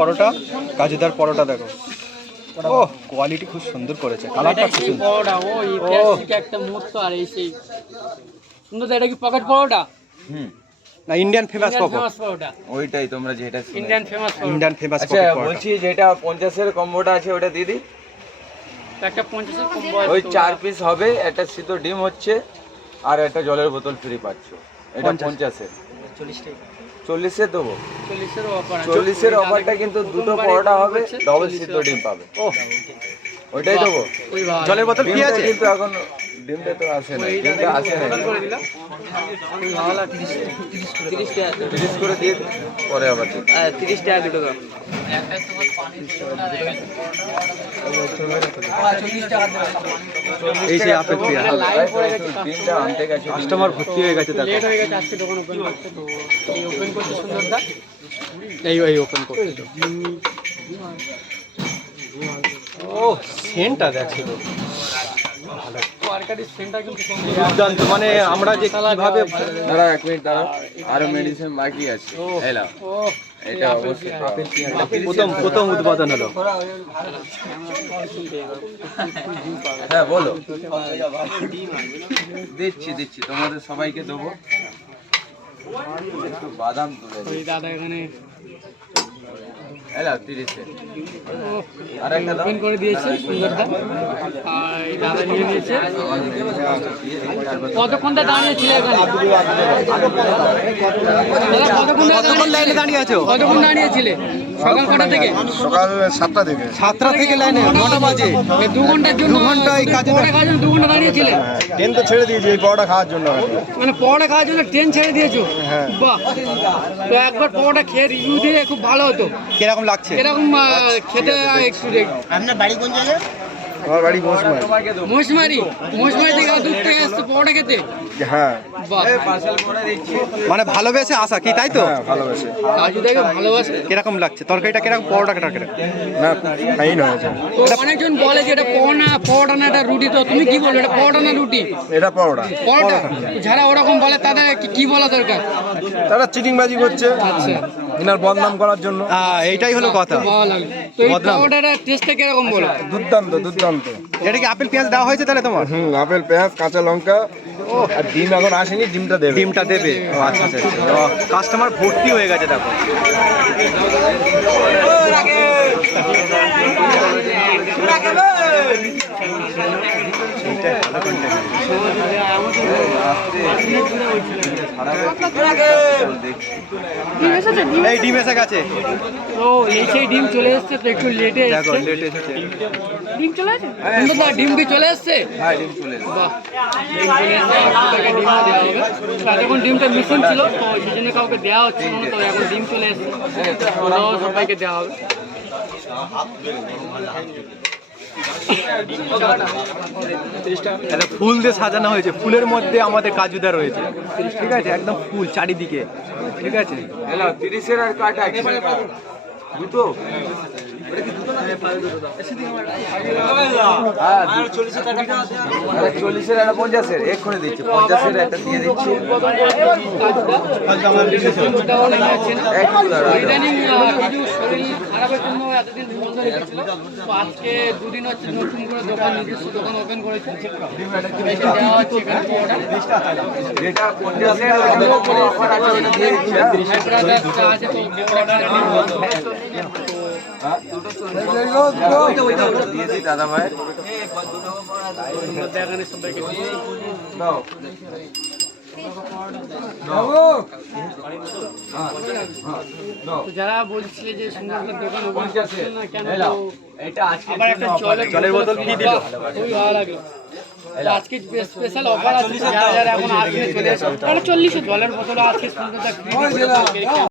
পরোটা, কাজুদার পরোটা দেখো। ও কোয়ালিটি খুব সুন্দর করেছে, কালারটা খুব সুন্দর। পরোটা ও ইতিহাসিক একটা মুহূর্ত। আর এই সেই সুন্দর, এটা কি পকেট পরোটা? না, ইন্ডিয়ান ফেমাস পরোটা, ওইটাই তোমরা যেটা ইন্ডিয়ান ফেমাস পরোটা। ইন্ডিয়ান ফেমাস আচ্ছা বলছি যেটা 50-এর কম্বোটা আছে ওটা দিয়ে দিই। একটা 50-এর কম্বো ওই 4 পিস হবে, একটা সিদ্ধ ডিম হচ্ছে আর একটা জলের বোতল ফ্রি পাচ্ছ। এটা 50-এর। 40-এ দেবো। 40-এর অফার আছে। 40-এর অফারটা কিন্তু দুটো পরোটা হবে, ডবল সিদ্ধ ডিম পাবে। ও ওইটাই দেবো। ওই ভাই জলের বোতল কি আছে? কিন্তু এখন ডিমটা তো আসে না, ডিমটা আসে না। করে দিলাম। ওই ভালো 30 টাকা 30 করে দিয়ে দিই, পরে আবার দিই। 30 টাকা দুটো দাও। এই যে আপেল পেঁয়াজ, লাইন পড়ে গেছে, ডিমটা আনতে গেছে, কাস্টমার ভর্তি হয়ে গেছে দেখো। লেট হয়ে গেছে আজকে দোকান ওপেন করতে। তো এই ওপেন করতে সুন্দরদা এই ওপেন করতে। ও সেন্টটা দেখো তো তরকারির সেন্টার কিন্তু দুর্দান্ত। মানে আমরা যে কিভাবে দাঁড়া 1 মিনিট দাঁড়া, আরো মেডিসিন বাকি আছে। এলা ও এটা অবশ্যই প্রথম উদ্বোধন হলো। হ্যাঁ বলো। দিচ্ছি তোমাদের সবাইকে দেবো। একটু বাদাম তুলে দিই। ওই দাদা এখানে এলা 30-এ। আর একটা দাও। ওপেন করে দিয়েছে সুন্দরদা। আর এই দাদা নিয়ে নিয়েছে। কতক্ষণ ধরে দাঁড়িয়েছিলে এখানে? দাদা কতক্ষণ লাইনে দাঁড়িয়ে আছো? কতক্ষণ দাঁড়িয়েছিলে? সকাল কটা থেকে? সকাল 7টা থেকে। 7টা থেকে লাইনে, 9টা বাজে। এই 2 ঘন্টার জন্য 2 ঘন্টা এই কাজে পরোটা খাওয়ার জন্য 2 ঘন্টা দাঁড়িয়েছিলে? ট্রেন তো ছেড়ে দিয়েছি এই পরোটা খাওয়ার জন্য। মানে পরোটা খাওয়ার জন্য ট্রেন ছেড়ে দিয়েছো? বাহ, তো একবার পরোটা খেয়ে রিভিউ দিলে খুব ভালো হতো। কিরকম লাগছে? এরকম খেতে একটু আপনার বাড়ি কোন জায়গায়? আমার বাড়ি ঘোষমারি। মশমারি থেকে দূর থেকে এসছো পরোটা খেতে? হ্যাঁ বাহ, মানে ভালোবেসে আসা কি, তাই তো? হ্যাঁ ভালোবাসে। কাজু দেখে ভালোবাসে। কিরকম লাগছে তরকারিটা, কিরকম পরোটাটা কিরকম? না ফাইন হয়েছে। তো অনেকজন বলে যে এটা পরোটা না এটা রুটি, তো তুমি কি বলবে এটা পরোটা না রুটি? এটা পরোটা। পরোটা। যারা ওরকম বলে তাদের কি বলা দরকার? তারা চিটিংবাজি করছে আচ্ছা, এনার বদনাম করার জন্য। এইটাই হলো কথা। ভালো লাগে। তো এই বদনাম। পরোটাটার টেস্টটা কিরকম বলো? দুর্দান্ত দুর্দান্ত। এটা কি আপেল পেঁয়াজ দেওয়া হয়েছে তাহলে তোমার? আপেল পেঁয়াজ কাঁচা লঙ্কা আর ডিম এখন আসেনি, ডিমটা দেবে। ডিমটা দেবে? ও আচ্ছা আচ্ছা। কাস্টমার ভর্তি হয়ে গেছে দেখো। এই ডিম এসে গেছে তো এই সেই ডিম চলে এসছে, তো একটু লেটে দেখো, এসছে। লেট এসেছে। ডিম চলে এসেছে? সুন্দরদা, ডিম কি চলে এসছে? হ্যাঁ ডিম চলে এসেছে। বাহ, ডিম চলে এসছে। আপনাকে ডিমটা দেওয়া হবে। এতক্ষণ ডিমটা মিশন ছিল, তো সেই জন্য কাউকে দেওয়া হচ্ছে না। তো এখন ডিম চলে এসছে, ওটাও সবাইকে দেওয়া হবে। তাহলে ফুল দিয়ে সাজানো হয়েছে, ফুলের মধ্যে আমাদের কাজুদা রয়েছে, ঠিক আছে, একদম ফুল চারিদিকে, ঠিক আছে। এলা 30-এর আর কাটা আছে দুটো। হ্যাঁ 40-এর আর 50-এর এক্ষুনি দিচ্ছি। 50-এর একটা দিয়ে দিচ্ছি। ইদানিং কিছু শরীর খারাপের জন্য এতদিন বন্ধ রেখেছিল। তো আজকে 2 দিন হচ্ছে নতুন করে দোকান, নিজস্ব দোকান ওপেন করেছে। দেওয়া হচ্ছে এখানে পরোটা। যেটা 50-এর অফার আছে ওটা দিয়ে দিচ্ছি। হায়দ্রাবাদটা আছে, তো পরোটা দিয়ে দিই দাদা ভাই। এখানে সবাইকে দাও। তো যারা বলছিলে যে সুন্দরবন দোকান ওপেন 50-এর করছেন না কেন, এলা তো এটা আজকে আবার একটা জলের বোতল কি দিল? খুবই ভালো লাগলো। তো আজকে স্পেশাল অফার আছে, যারা যারা এখন আসবে চলে এসো। তাহলে 40 জলের বোতল আজকে সুন্দরতা